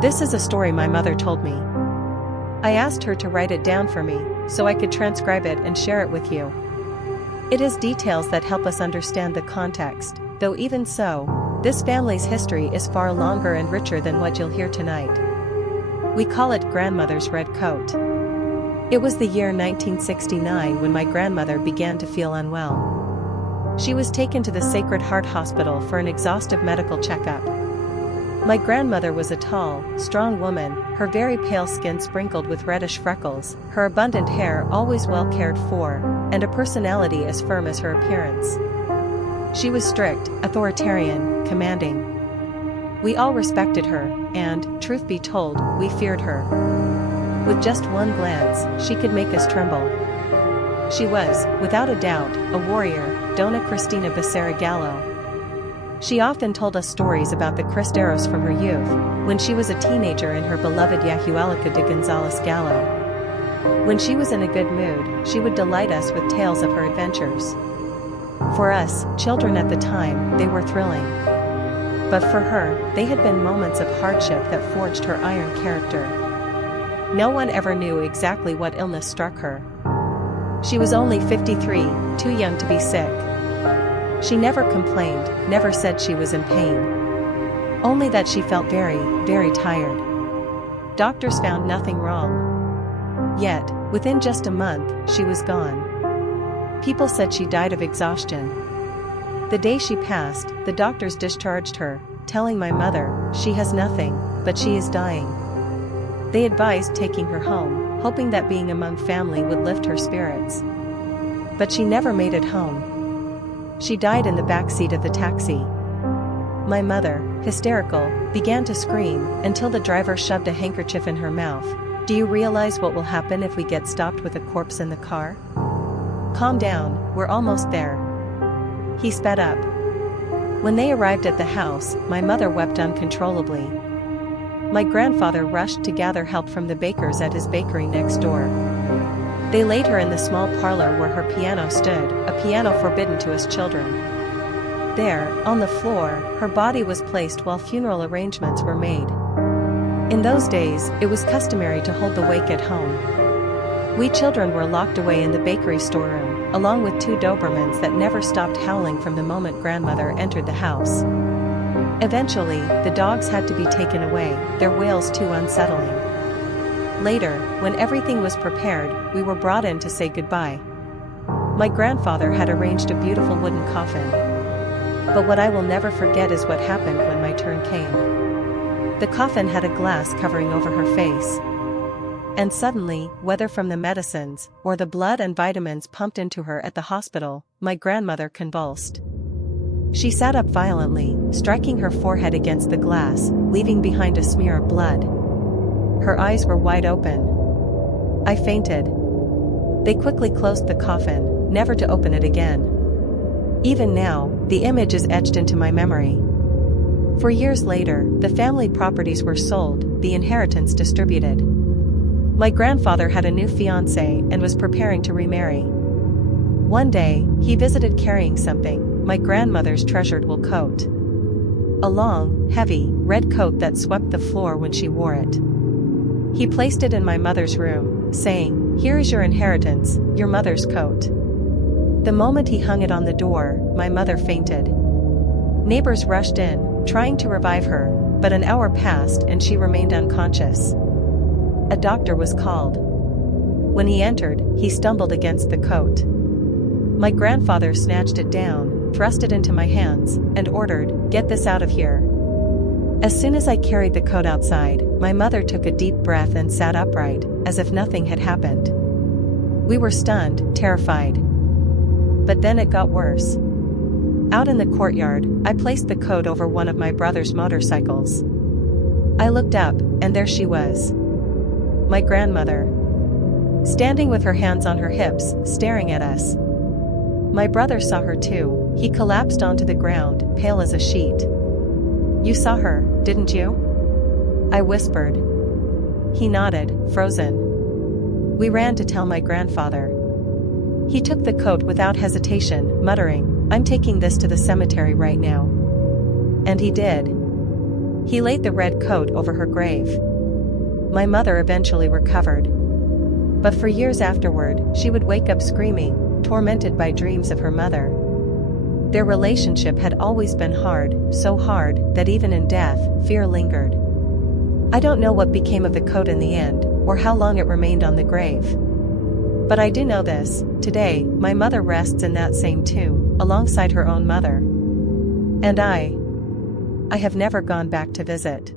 This is a story my mother told me. I asked her to write it down for me, so I could transcribe it and share it with you. It has details that help us understand the context, though even so, this family's history is far longer and richer than what you'll hear tonight. We call it Grandmother's Red Coat. It was the year 1969 when my grandmother began to feel unwell. She was taken to the Sacred Heart Hospital for an exhaustive medical checkup. My grandmother was a tall, strong woman, her very pale skin sprinkled with reddish freckles, her abundant hair always well cared for, and a personality as firm as her appearance. She was strict, authoritarian, commanding. We all respected her, and, truth be told, we feared her. With just one glance, she could make us tremble. She was, without a doubt, a warrior, Donna Cristina Becerra Gallo. She often told us stories about the Cristeros from her youth, when she was a teenager in her beloved Yahualica de Gonzales Gallo. When she was in a good mood, she would delight us with tales of her adventures. For us, children at the time, they were thrilling. But for her, they had been moments of hardship that forged her iron character. No one ever knew exactly what illness struck her. She was only 53, too young to be sick. She never complained, never said she was in pain. Only that she felt very, very tired. Doctors found nothing wrong. Yet, within just a month, she was gone. People said she died of exhaustion. The day she passed, the doctors discharged her, telling my mother, "She has nothing, but she is dying." They advised taking her home, hoping that being among family would lift her spirits. But she never made it home. She died in the backseat of the taxi. My mother, hysterical, began to scream until the driver shoved a handkerchief in her mouth. "Do you realize what will happen if we get stopped with a corpse in the car? Calm down, we're almost there." He sped up. When they arrived at the house, my mother wept uncontrollably. My grandfather rushed to gather help from the bakers at his bakery next door. They laid her in the small parlor where her piano stood, a piano forbidden to us children. There, on the floor, her body was placed while funeral arrangements were made. In those days, it was customary to hold the wake at home. We children were locked away in the bakery storeroom, along with two Dobermans that never stopped howling from the moment grandmother entered the house. Eventually, the dogs had to be taken away, their wails too unsettling. Later, when everything was prepared, we were brought in to say goodbye. My grandfather had arranged a beautiful wooden coffin. But what I will never forget is what happened when my turn came. The coffin had a glass covering over her face. And suddenly, whether from the medicines, or the blood and vitamins pumped into her at the hospital, my grandmother convulsed. She sat up violently, striking her forehead against the glass, leaving behind a smear of blood. Her eyes were wide open. I fainted. They quickly closed the coffin, never to open it again. Even now, the image is etched into my memory. For years later, the family properties were sold, the inheritance distributed. My grandfather had a new fiancée and was preparing to remarry. One day, he visited carrying something, my grandmother's treasured wool coat. A long, heavy, red coat that swept the floor when she wore it. He placed it in my mother's room, saying, "Here is your inheritance, your mother's coat." The moment he hung it on the door, my mother fainted. Neighbors rushed in, trying to revive her, but an hour passed and she remained unconscious. A doctor was called. When he entered, he stumbled against the coat. My grandfather snatched it down, thrust it into my hands, and ordered, "Get this out of here." As soon as I carried the coat outside, my mother took a deep breath and sat upright, as if nothing had happened. We were stunned, terrified. But then it got worse. Out in the courtyard, I placed the coat over one of my brother's motorcycles. I looked up, and there she was. My grandmother. Standing with her hands on her hips, staring at us. My brother saw her too. He collapsed onto the ground, pale as a sheet. "You saw her, didn't you?" I whispered. He nodded, frozen. We ran to tell my grandfather. He took the coat without hesitation, muttering, "I'm taking this to the cemetery right now." And he did. He laid the red coat over her grave. My mother eventually recovered. But for years afterward, she would wake up screaming, tormented by dreams of her mother. Their relationship had always been hard, so hard that even in death, fear lingered. I don't know what became of the coat in the end, or how long it remained on the grave. But I do know this: today, my mother rests in that same tomb, alongside her own mother. And I have never gone back to visit.